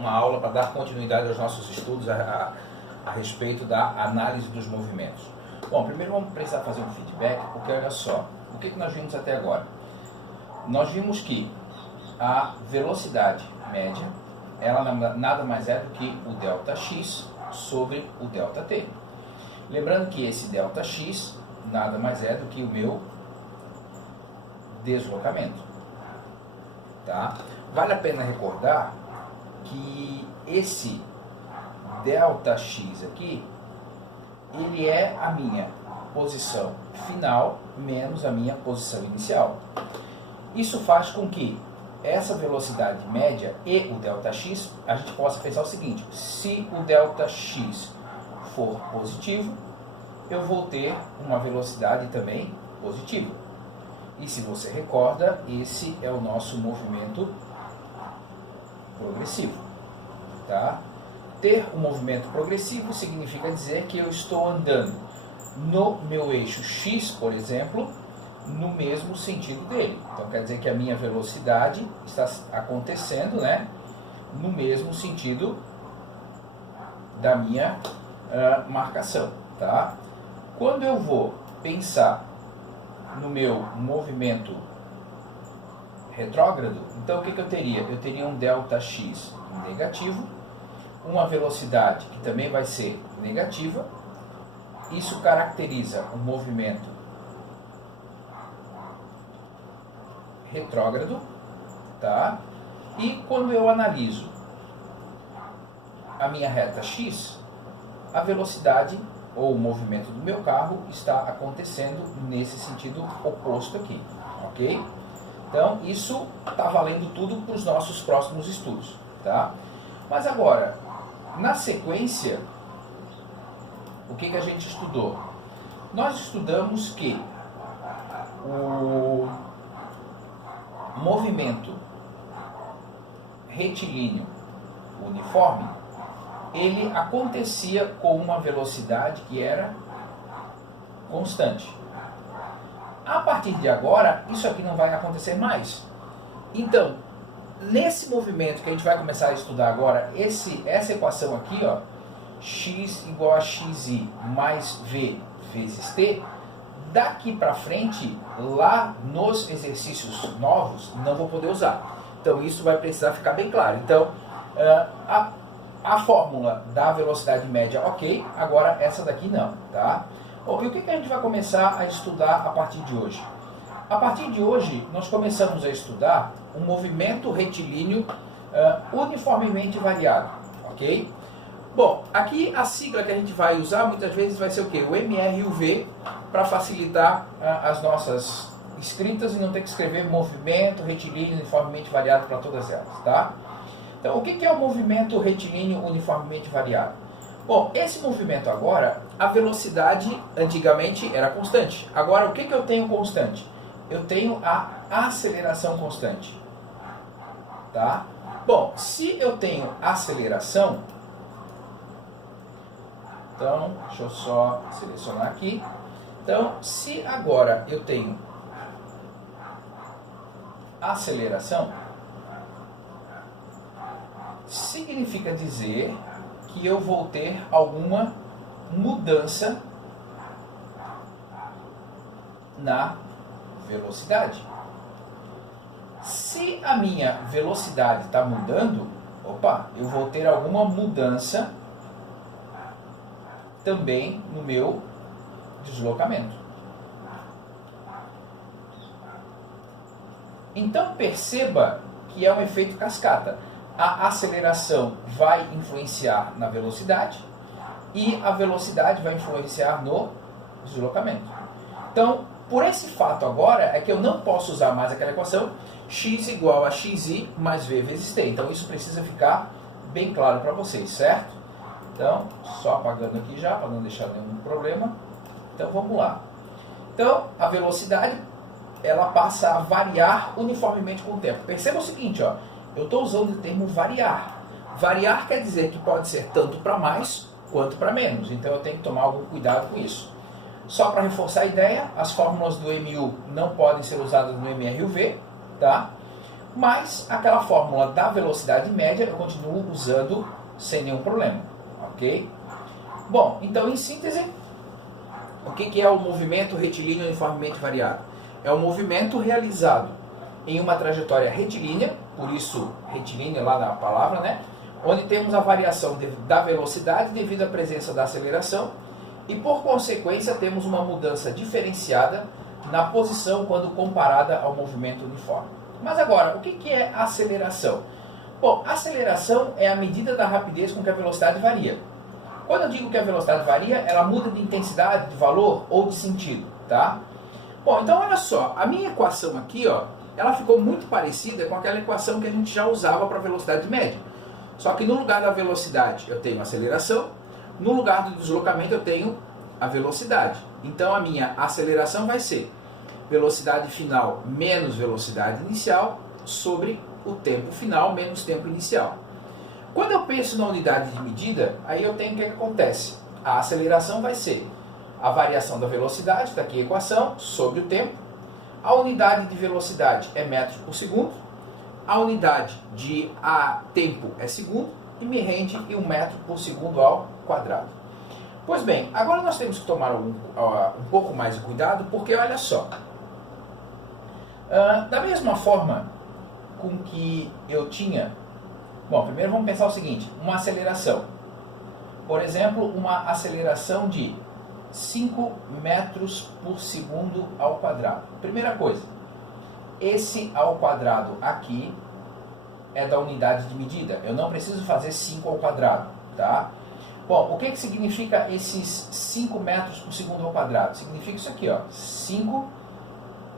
uma aula para dar continuidade aos nossos estudos a respeito da análise dos movimentos. Bom, primeiro vamos precisar fazer um feedback, porque olha só, o que nós vimos até agora? Nós vimos que a velocidade média, ela nada mais é do que o ΔX sobre o ΔT. Lembrando que esse ΔX nada mais é do que o meu deslocamento. Tá? Vale a pena recordar que esse ΔX aqui, ele é a minha posição final menos a minha posição inicial. Isso faz com que essa velocidade média e o ΔX, a gente possa pensar o seguinte: se o ΔX for positivo, eu vou ter uma velocidade também positiva. E se você recorda, esse é o nosso movimento progressivo. Tá? Ter um movimento progressivo significa dizer que eu estou andando no meu eixo X, por exemplo, no mesmo sentido dele. Então quer dizer que a minha velocidade está acontecendo, né, no mesmo sentido da minha marcação. Tá? Quando eu vou pensar no meu movimento retrógrado, então o que eu teria? Eu teria um ΔX negativo, uma velocidade que também vai ser negativa. Isso caracteriza o movimento retrógrado, tá? E quando eu analiso a minha reta X, a velocidade ou o movimento do meu carro está acontecendo nesse sentido oposto aqui, ok? Então, isso está valendo tudo para os nossos próximos estudos, tá? Mas agora, na sequência, o que a gente estudou? Nós estudamos que o movimento retilíneo uniforme, ele acontecia com uma velocidade que era constante. A partir de agora, isso aqui não vai acontecer mais. Então, nesse movimento que a gente vai começar a estudar agora, essa equação aqui, ó, x igual a xi mais v vezes t, daqui para frente, lá nos exercícios novos, não vou poder usar. Então isso vai precisar ficar bem claro. Então, a fórmula da velocidade média, ok, agora essa daqui não, tá? Bom, e o que a gente vai começar a estudar a partir de hoje? A partir de hoje, nós começamos a estudar um movimento retilíneo uniformemente variado, ok? Bom, aqui a sigla que a gente vai usar muitas vezes vai ser o quê? O MR e o V, para facilitar as nossas escritas e não ter que escrever movimento retilíneo uniformemente variado para todas elas, tá? Então, o que é o movimento retilíneo uniformemente variado? Bom, esse movimento agora, a velocidade antigamente era constante. Agora, o que eu tenho constante? Eu tenho a aceleração constante, tá? Bom, se eu tenho aceleração, então, deixa eu só selecionar aqui. Então, se agora eu tenho aceleração, significa dizer que eu vou ter alguma mudança na velocidade. Se a minha velocidade está mudando, eu vou ter alguma mudança também no meu deslocamento. Então perceba que é um efeito cascata. A aceleração vai influenciar na velocidade e a velocidade vai influenciar no deslocamento. Então, por esse fato agora, é que eu não posso usar mais aquela equação x igual a xi mais v vezes t. Então isso precisa ficar bem claro para vocês, certo? Então, só apagando aqui já, para não deixar nenhum problema. Então, vamos lá. Então, a velocidade, ela passa a variar uniformemente com o tempo. Perceba o seguinte, ó, eu estou usando o termo variar. Variar quer dizer que pode ser tanto para mais quanto para menos. Então, eu tenho que tomar algum cuidado com isso. Só para reforçar a ideia, as fórmulas do MU não podem ser usadas no MR e o V, tá? Mas aquela fórmula da velocidade média eu continuo usando sem nenhum problema, ok? Bom, então em síntese, o que é o movimento retilíneo uniformemente variado? É um movimento realizado em uma trajetória retilínea, por isso retilínea lá na palavra, né? Onde temos a variação da velocidade devido à presença da aceleração e por consequência temos uma mudança diferenciada na posição quando comparada ao movimento uniforme. Mas agora, o que é aceleração? Bom, aceleração é a medida da rapidez com que a velocidade varia. Quando eu digo que a velocidade varia, ela muda de intensidade, de valor ou de sentido, tá? Bom, então olha só, a minha equação aqui, ó, ela ficou muito parecida com aquela equação que a gente já usava para a velocidade média. Só que no lugar da velocidade eu tenho a aceleração, no lugar do deslocamento eu tenho a velocidade. Então a minha aceleração vai ser velocidade final menos velocidade inicial sobre o tempo final menos tempo inicial. Quando eu penso na unidade de medida, aí eu tenho o que acontece? A aceleração vai ser a variação da velocidade, está aqui a equação, sobre o tempo. A unidade de velocidade é metros por segundo. A unidade de tempo é segundo. E me rende 1 metro por segundo ao quadrado. Pois bem, agora nós temos que tomar um pouco mais de cuidado, porque olha só. Da mesma forma com que eu tinha... Bom, primeiro vamos pensar o seguinte, uma aceleração. Por exemplo, uma aceleração de 5 metros por segundo ao quadrado. Primeira coisa, esse ao quadrado aqui é da unidade de medida. Eu não preciso fazer 5 ao quadrado, tá? Bom, o que significa esses 5 metros por segundo ao quadrado? Significa isso aqui, ó, 5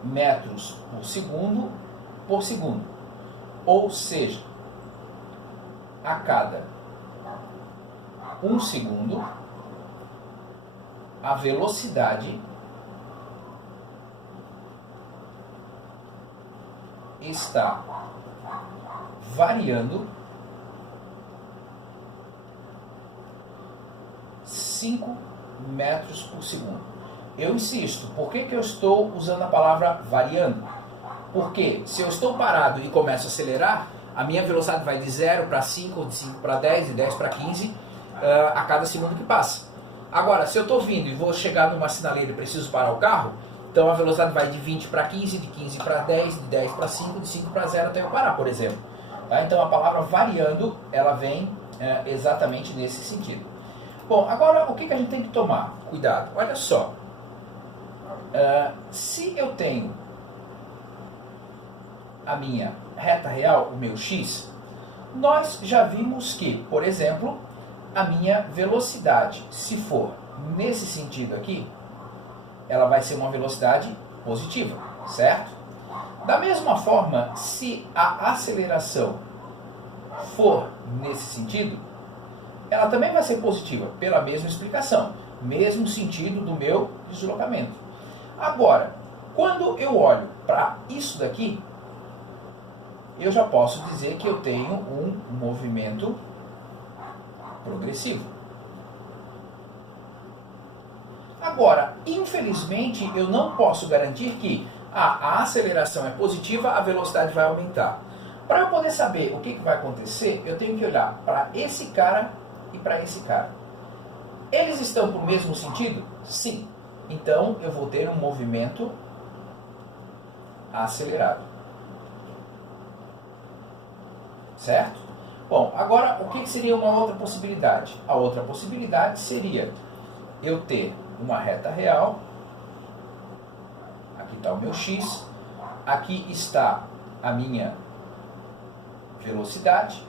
metros por segundo. Ou seja, a cada 1 segundo, a velocidade está variando 5 metros por segundo. Eu insisto, por que eu estou usando a palavra variando? Porque se eu estou parado e começo a acelerar, a minha velocidade vai de 0 para 5, de 5 para 10, de 10 para 15 a cada segundo que passa. Agora, se eu estou vindo e vou chegar numa sinaleira e preciso parar o carro, então a velocidade vai de 20 para 15, de 15 para 10, de 10 para 5, de 5 para 0 até eu parar, por exemplo. Tá? Então a palavra variando, ela vem exatamente nesse sentido. Bom, agora o que a gente tem que tomar? Cuidado, olha só. Se eu tenho a minha reta real, o meu x, nós já vimos que, por exemplo, a minha velocidade, se for nesse sentido aqui, ela vai ser uma velocidade positiva, certo? Da mesma forma, se a aceleração for nesse sentido, ela também vai ser positiva, pela mesma explicação, mesmo sentido do meu deslocamento. Agora, quando eu olho para isso daqui, eu já posso dizer que eu tenho um movimento progressivo. Agora, infelizmente, eu não posso garantir que a aceleração é positiva, a velocidade vai aumentar. Para eu poder saber o que vai acontecer, eu tenho que olhar para esse cara e para esse cara. Eles estão para o mesmo sentido? Sim. Então, eu vou ter um movimento acelerado. Certo? Bom, agora o que seria uma outra possibilidade? A outra possibilidade seria eu ter uma reta real, aqui está o meu x, aqui está a minha velocidade,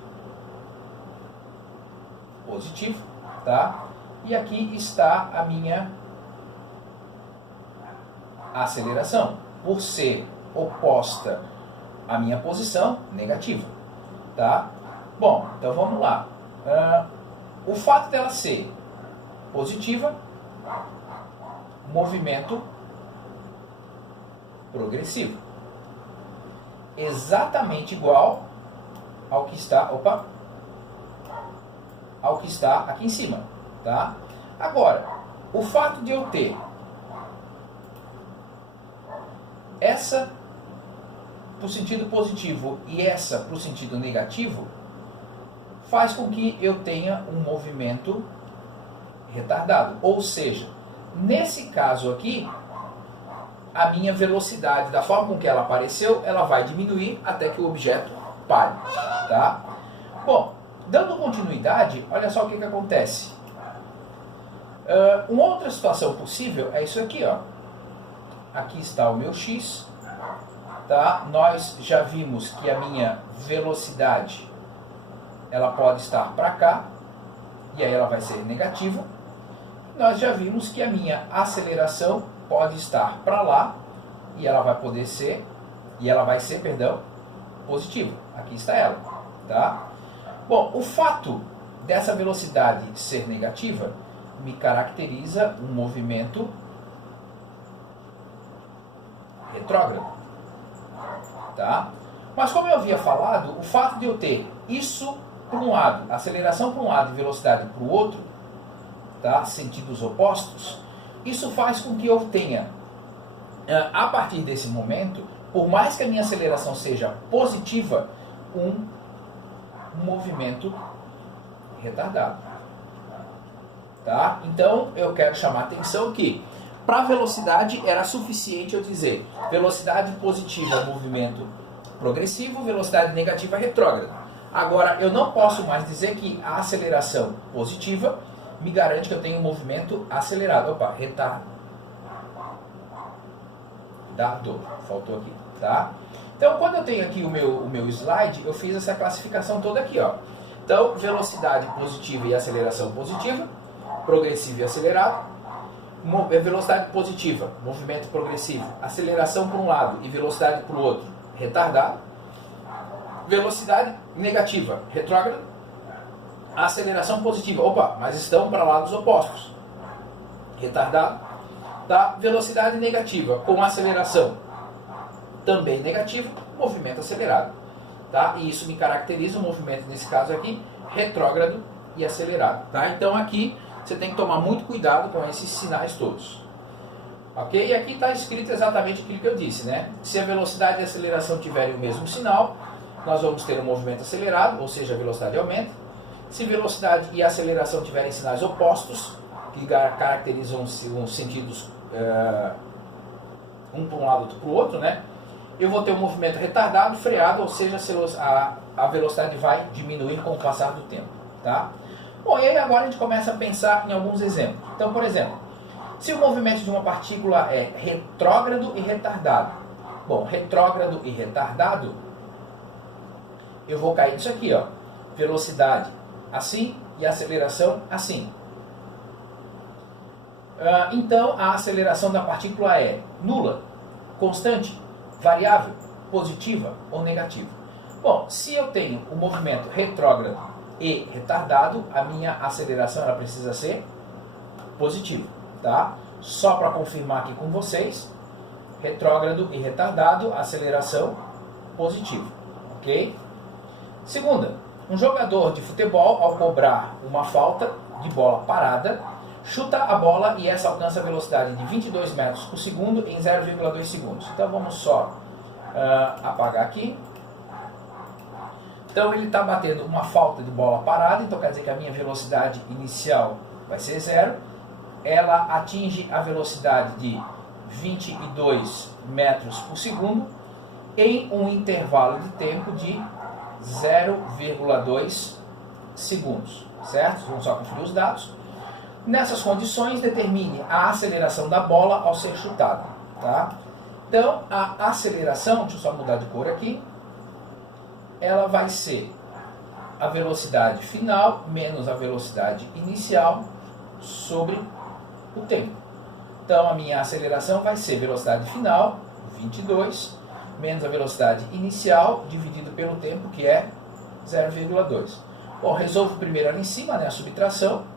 positivo, tá? E aqui está a minha aceleração, por ser oposta à minha posição, negativa. Tá? Bom, então vamos lá. O fato dela ser positiva, movimento progressivo. Exatamente igual ao que está, ao que está aqui em cima. Tá? Agora, o fato de eu ter essa para o sentido positivo e essa para o sentido negativo, faz com que eu tenha um movimento retardado. Ou seja, nesse caso aqui, a minha velocidade, da forma com que ela apareceu, ela vai diminuir até que o objeto pare. Tá? Bom, dando continuidade, olha só o que acontece. Uma outra situação possível é isso aqui, ó. Aqui está o meu x, tá? Nós já vimos que a minha velocidade ela pode estar para cá e aí ela vai ser negativa. Nós já vimos que a minha aceleração pode estar para lá e ela vai poder ser perdão, positiva. Aqui está ela, tá? Bom, o fato dessa velocidade ser negativa me caracteriza um movimento retrógrado, tá? Mas como eu havia falado, o fato de eu ter isso para um lado, aceleração para um lado e velocidade para o outro, tá? Sentidos opostos, isso faz com que eu tenha, a partir desse momento, por mais que a minha aceleração seja positiva, um movimento retardado. Tá? Então, eu quero chamar a atenção que, para a velocidade, era suficiente eu dizer velocidade positiva, movimento progressivo, velocidade negativa, retrógrado. Agora, eu não posso mais dizer que a aceleração positiva me garante que eu tenho um movimento acelerado. Opa, retardado. Faltou aqui, tá? Então, quando eu tenho aqui o meu slide, eu fiz essa classificação toda aqui, ó. Então, velocidade positiva e aceleração positiva, progressivo e acelerado, velocidade positiva, movimento progressivo, aceleração para um lado e velocidade para o outro, retardado, velocidade negativa, retrógrado, aceleração positiva, opa, mas estão para lados opostos, retardado, tá? Velocidade negativa com aceleração também negativa, movimento acelerado, tá? E isso me caracteriza o movimento, nesse caso aqui, retrógrado e acelerado, tá? Então aqui você tem que tomar muito cuidado com esses sinais todos. Ok? E aqui está escrito exatamente aquilo que eu disse, né? Se a velocidade e a aceleração tiverem o mesmo sinal, nós vamos ter um movimento acelerado, ou seja, a velocidade aumenta. Se velocidade e aceleração tiverem sinais opostos, que caracterizam os sentidos um para um lado, outro para o outro, né? Eu vou ter um movimento retardado, freado, ou seja, a velocidade vai diminuir com o passar do tempo, tá? Bom, e aí agora a gente começa a pensar em alguns exemplos. Então, por exemplo, se o movimento de uma partícula é retrógrado e retardado. Bom, retrógrado e retardado, eu vou cair nisso aqui, ó. Velocidade assim e aceleração assim. Então, a aceleração da partícula é nula, constante, variável, positiva ou negativa. Bom, se eu tenho o movimento retrógrado e retardado, a minha aceleração ela precisa ser positiva, tá? Só para confirmar aqui com vocês, retrógrado e retardado, aceleração positiva, ok? Segunda, um jogador de futebol, ao cobrar uma falta de bola parada, chuta a bola e essa alcança a velocidade de 22 metros por segundo em 0,2 segundos. Então vamos só apagar aqui. Então ele está batendo uma falta de bola parada, então quer dizer que a minha velocidade inicial vai ser 0. Ela atinge a velocidade de 22 metros por segundo em um intervalo de tempo de 0,2 segundos, certo? Vamos só conferir os dados. Nessas condições, determine a aceleração da bola ao ser chutada, tá? Então, a aceleração, deixa eu só mudar de cor aqui, ela vai ser a velocidade final menos a velocidade inicial sobre o tempo. Então, a minha aceleração vai ser velocidade final, 22, menos a velocidade inicial, dividido pelo tempo, que é 0,2. Bom, resolvo primeiro ali em cima, né, a subtração.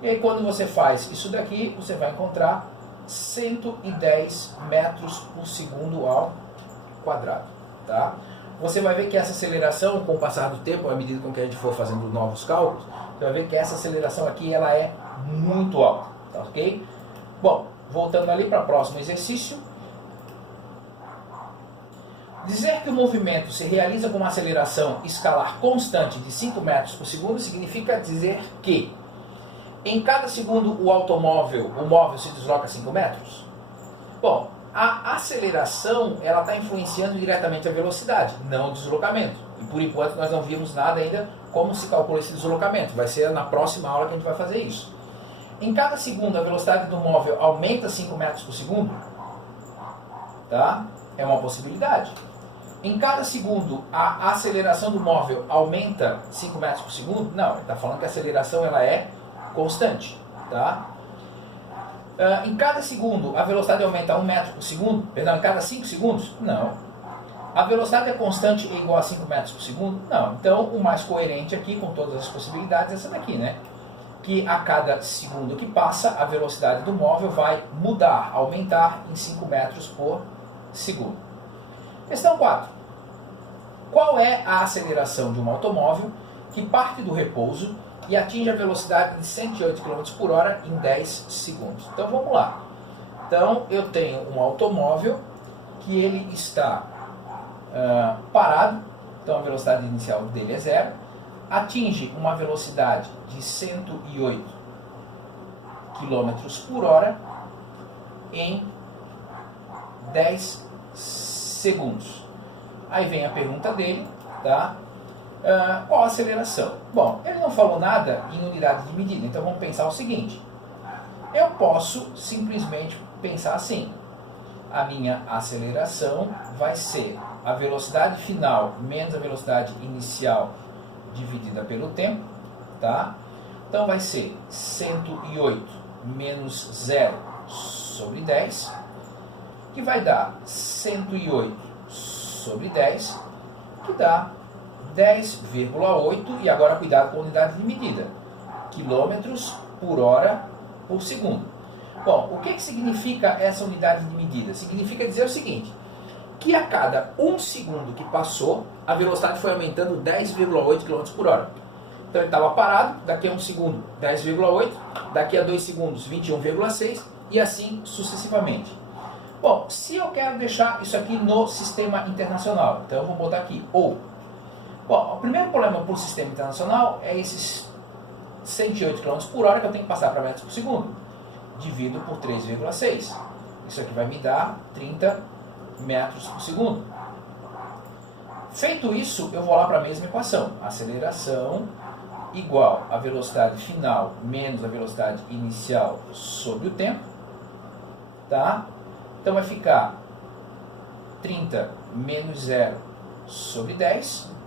E aí, quando você faz isso daqui, você vai encontrar 110 metros por segundo ao quadrado, tá? Você vai ver que essa aceleração, com o passar do tempo, à medida com que a gente for fazendo novos cálculos, você vai ver que essa aceleração aqui, ela é muito alta, tá ok? Bom, voltando ali para o próximo exercício, Dizer que o movimento se realiza com uma aceleração escalar constante de 5 metros por segundo significa dizer que em cada segundo o móvel se desloca 5 metros? Bom, a aceleração ela está influenciando diretamente a velocidade, não o deslocamento. E por enquanto nós não vimos nada ainda como se calcula esse deslocamento. Vai ser na próxima aula que a gente vai fazer isso. Em cada segundo a velocidade do móvel aumenta 5 metros por segundo? Tá? É uma possibilidade. Em cada segundo a aceleração do móvel aumenta 5 metros por segundo? Não, ele está falando que a aceleração ela é constante. Tá? Em cada segundo a velocidade aumenta 1 metro por segundo? Perdão, em cada 5 segundos? Não. A velocidade é constante e igual a 5 metros por segundo? Não. Então o mais coerente aqui com todas as possibilidades é essa daqui, né? Que a cada segundo que passa a velocidade do móvel vai mudar, aumentar em 5 metros por segundo. Questão 4. Qual é a aceleração de um automóvel que parte do repouso e atinge a velocidade de 108 km por hora em 10 segundos? Então vamos lá. Então eu tenho um automóvel que ele está parado, então a velocidade inicial dele é 0, atinge uma velocidade de 108 km por hora em 10 segundos. Aí vem a pergunta dele, tá? Qual a aceleração? Bom, ele não falou nada em unidade de medida, então vamos pensar o seguinte. Eu posso simplesmente pensar assim. A minha aceleração vai ser a velocidade final menos a velocidade inicial dividida pelo tempo, tá? Então vai ser 108 menos 0 sobre 10, que vai dar 108 sobre 10, que dá 10,8, e agora cuidado com a unidade de medida, quilômetros por hora por segundo. Bom, o que significa essa unidade de medida? Significa dizer o seguinte, que a cada 1 segundo que passou, a velocidade foi aumentando 10,8 km por hora. Então ele estava parado, daqui a 1 segundo 10,8, daqui a 2 segundos 21,6 e assim sucessivamente. Bom, se eu quero deixar isso aqui no sistema internacional, então eu vou botar aqui ou. Bom, o primeiro problema para o sistema internacional é esses 108 km por hora que eu tenho que passar para metros por segundo. Divido por 3,6. Isso aqui vai me dar 30 metros por segundo. Feito isso, eu vou lá para a mesma equação. Aceleração igual a velocidade final menos a velocidade inicial sobre o tempo. Tá? Então vai ficar 30 menos 0 sobre 10.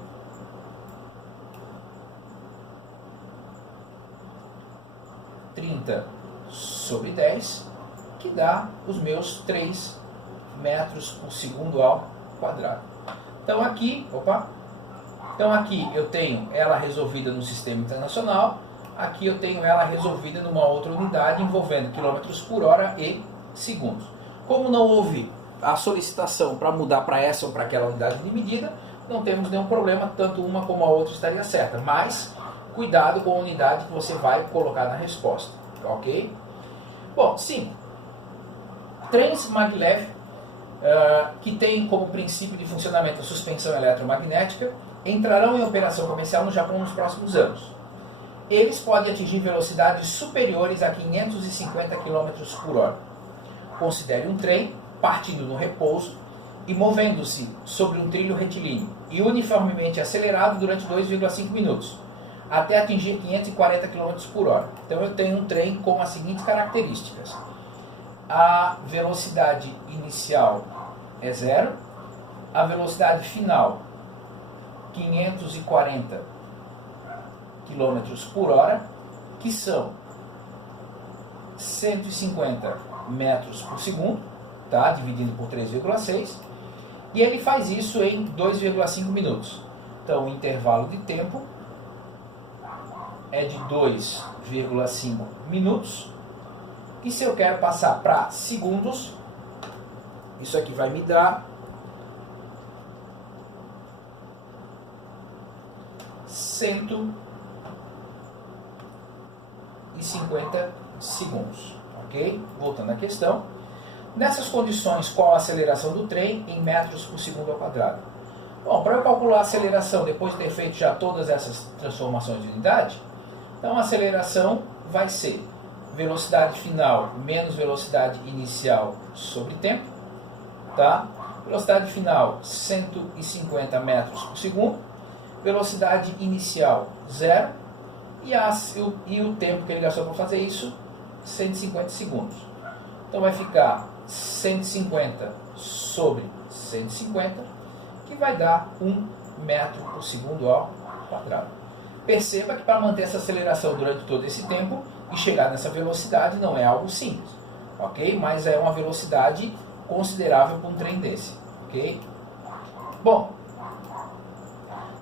Sobre 10, que dá os meus 3 metros por segundo ao quadrado. Então aqui eu tenho ela resolvida no sistema internacional, aqui eu tenho ela resolvida numa outra unidade envolvendo quilômetros por hora e segundos. Como não houve a solicitação para mudar para essa ou para aquela unidade de medida, não temos nenhum problema, tanto uma como a outra estaria certa, mas cuidado com a unidade que você vai colocar na resposta, ok? Bom, sim, trens maglev, que tem como princípio de funcionamento a suspensão eletromagnética, entrarão em operação comercial no Japão nos próximos anos. Eles podem atingir velocidades superiores a 550 km por hora. Considere um trem partindo no repouso e movendo-se sobre um trilho retilíneo e uniformemente acelerado durante 2,5 minutos, até atingir 540 km por hora. Então eu tenho um trem com as seguintes características. A velocidade inicial é 0, a velocidade final 540 km por hora, que são 150 metros por segundo, tá? Dividindo por 3,6, e ele faz isso em 2,5 minutos. Então o intervalo de tempo é de 2,5 minutos. E se eu quero passar para segundos, isso aqui vai me dar 150 segundos. Ok? Voltando à questão. Nessas condições, qual a aceleração do trem em metros por segundo ao quadrado? Bom, para eu calcular a aceleração, depois de ter feito já todas essas transformações de unidade, então a aceleração vai ser velocidade final menos velocidade inicial sobre tempo, tá? Velocidade final 150 metros por segundo, velocidade inicial 0 e o tempo que ele gastou para fazer isso, 150 segundos. Então vai ficar 150 sobre 150, que vai dar 1 metro por segundo ao quadrado. Perceba que para manter essa aceleração durante todo esse tempo e chegar nessa velocidade não é algo simples, ok? Mas é uma velocidade considerável para um trem desse, ok? Bom,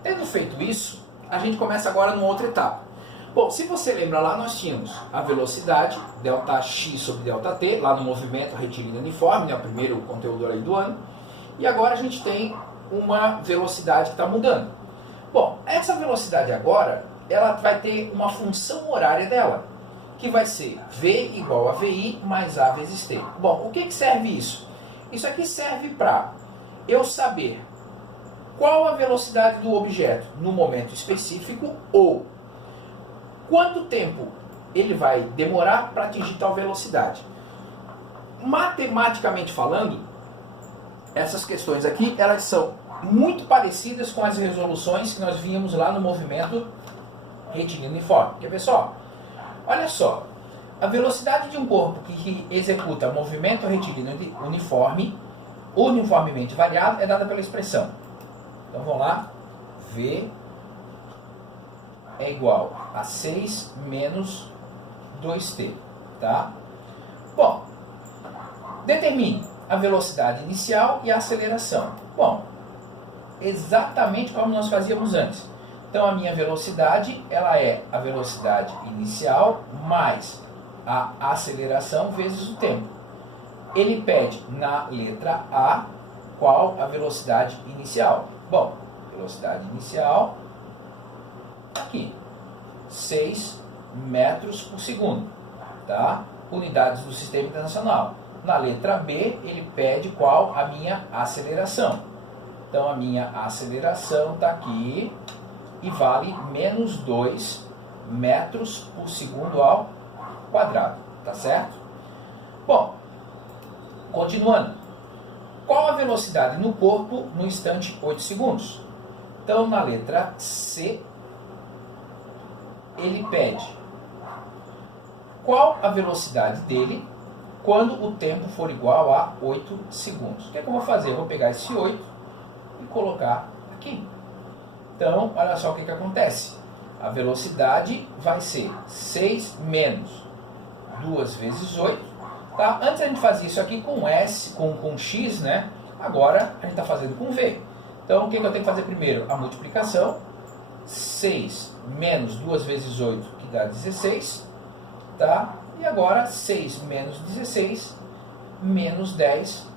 tendo feito isso, a gente começa agora numa outra etapa. Bom, se você lembra lá, nós tínhamos a velocidade, ΔX sobre ΔT, lá no movimento retilíneo uniforme, né, o primeiro conteúdo aí do ano. E agora a gente tem uma velocidade que está mudando. Bom, essa velocidade agora, ela vai ter uma função horária dela, que vai ser V igual a VI mais A vezes T. Bom, o que serve isso? Isso aqui serve para eu saber qual a velocidade do objeto no momento específico ou quanto tempo ele vai demorar para atingir tal velocidade. Matematicamente falando, essas questões aqui, elas são muito parecidas com as resoluções que nós víamos lá no movimento retilíneo uniforme. Quer ver só? Olha só, a velocidade de um corpo que executa movimento retilíneo uniformemente variado é dada pela expressão. Então vamos lá, V é igual a 6 menos 2t, tá? Bom, determine a velocidade inicial e a aceleração. Bom, exatamente como nós fazíamos antes. Então a minha velocidade, ela é a velocidade inicial mais a aceleração vezes o tempo. Ele pede na letra A qual a velocidade inicial. Bom, velocidade inicial aqui, 6 metros por segundo, tá? Unidades do Sistema Internacional. Na letra B, ele pede qual a minha aceleração. Então, a minha aceleração está aqui e vale menos 2 metros por segundo ao quadrado, tá certo? Bom, continuando. Qual a velocidade no corpo no instante 8 segundos? Então, na letra C, ele pede qual a velocidade dele quando o tempo for igual a 8 segundos. O que é que eu vou fazer? Eu vou pegar esse 8 e colocar aqui. Então, olha só o que acontece. A velocidade vai ser 6 menos 2 vezes 8. Tá? Antes a gente fazia isso aqui com S, com X, né? Agora a gente está fazendo com V. Então, o que eu tenho que fazer primeiro? A multiplicação. 6 menos 2 vezes 8, que dá 16. Tá? E agora 6 menos 16, menos 10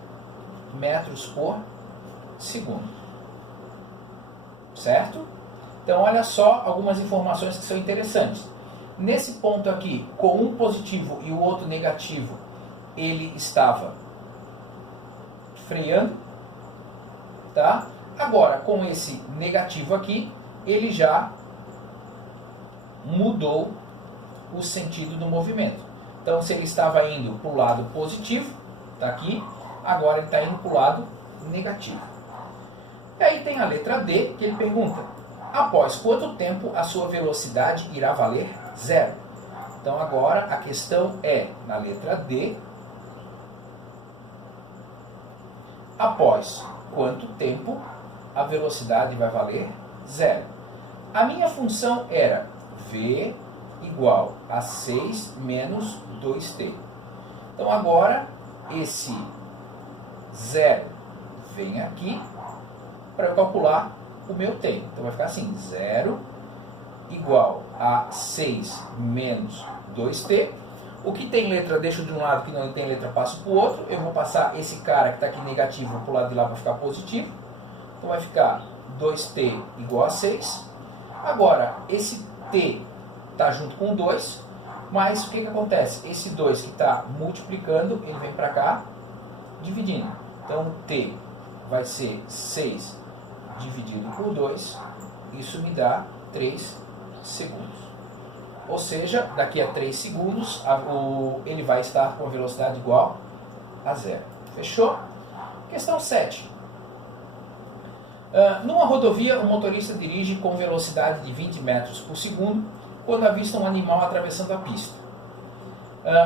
metros por segundo. Certo? Então, olha só algumas informações que são interessantes. Nesse ponto aqui, com um positivo e o outro negativo, ele estava freando. Tá? Agora, com esse negativo aqui, ele já mudou o sentido do movimento. Então, se ele estava indo para o lado positivo, está aqui, agora ele está indo para o lado negativo. E aí tem a letra D, que ele pergunta, após quanto tempo a sua velocidade irá valer 0? Então, agora a questão é, na letra D, após quanto tempo a velocidade vai valer 0? A minha função era V igual a 6 menos 2t. Então agora esse 0 vem aqui para eu calcular o meu t. Então vai ficar assim, 0 igual a 6 menos 2t. O que tem letra deixo de um lado, o que não tem letra passo para o outro. Eu vou passar esse cara que está aqui negativo para o lado de lá para ficar positivo. Então vai ficar 2t igual a 6. Agora, esse t está junto com 2, mas o que acontece? Esse 2 que está multiplicando, ele vem para cá dividindo. Então, t vai ser 6 dividido por 2, isso me dá 3 segundos. Ou seja, daqui a 3 segundos, ele vai estar com a velocidade igual a 0. Fechou? Questão 7. Numa rodovia, o motorista dirige com velocidade de 20 metros por segundo quando avista um animal atravessando a pista.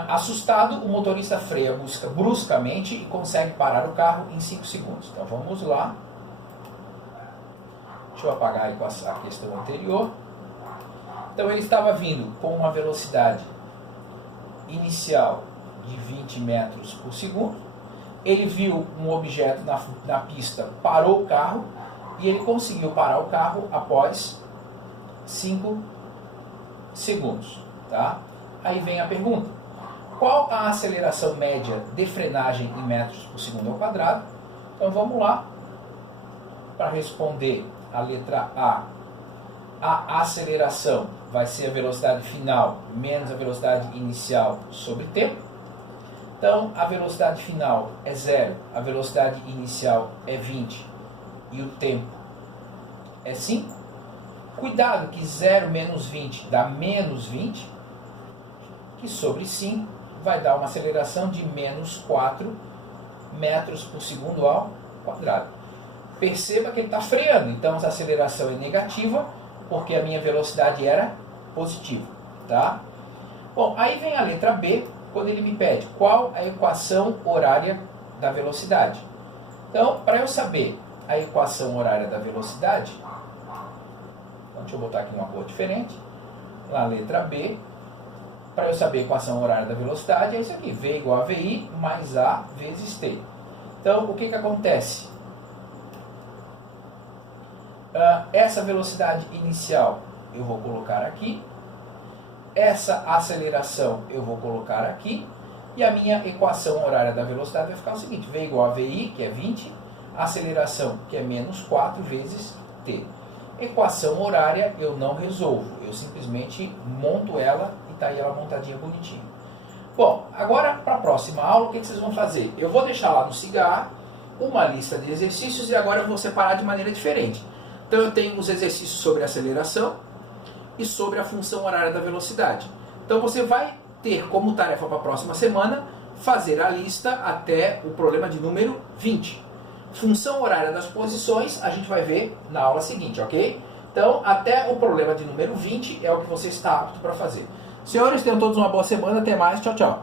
Assustado, o motorista freia bruscamente e consegue parar o carro em 5 segundos. Então vamos lá. Deixa eu apagar aí a questão anterior. Então ele estava vindo com uma velocidade inicial de 20 metros por segundo. Ele viu um objeto na pista, parou o carro e ele conseguiu parar o carro após 5 segundos. Tá? Aí vem a pergunta. Qual a aceleração média de frenagem em metros por segundo ao quadrado? Então vamos lá. Para responder a letra a aceleração vai ser a velocidade final menos a velocidade inicial sobre tempo. Então a velocidade final é 0, a velocidade inicial é 20 e o tempo é 5. Cuidado que 0 menos 20 dá menos 20, que sobre 5 vai dar uma aceleração de menos 4 metros por segundo ao quadrado. Perceba que ele está freando, então essa aceleração é negativa, porque a minha velocidade era positiva. Tá? Bom, aí vem a letra B, quando ele me pede qual a equação horária da velocidade. Então, para eu saber a equação horária da velocidade, então, deixa eu botar aqui uma cor diferente, na letra B, para eu saber a equação horária da velocidade, é isso aqui, V igual a VI mais A vezes T. Então, o que acontece? Essa velocidade inicial eu vou colocar aqui, essa aceleração eu vou colocar aqui, e a minha equação horária da velocidade vai ficar o seguinte, V igual a VI, que é 20, aceleração, que é menos 4 vezes T. Equação horária eu não resolvo, eu simplesmente monto ela e está aí ela montadinha bonitinha. Bom, agora para a próxima aula, o que vocês vão fazer? Eu vou deixar lá no Cigar uma lista de exercícios e agora eu vou separar de maneira diferente. Então eu tenho os exercícios sobre aceleração e sobre a função horária da velocidade. Então você vai ter como tarefa para a próxima semana fazer a lista até o problema de número 20. Função horária das posições a gente vai ver na aula seguinte, ok? Então até o problema de número 20 é o que você está apto para fazer. Senhores, tenham todos uma boa semana, até mais, tchau, tchau.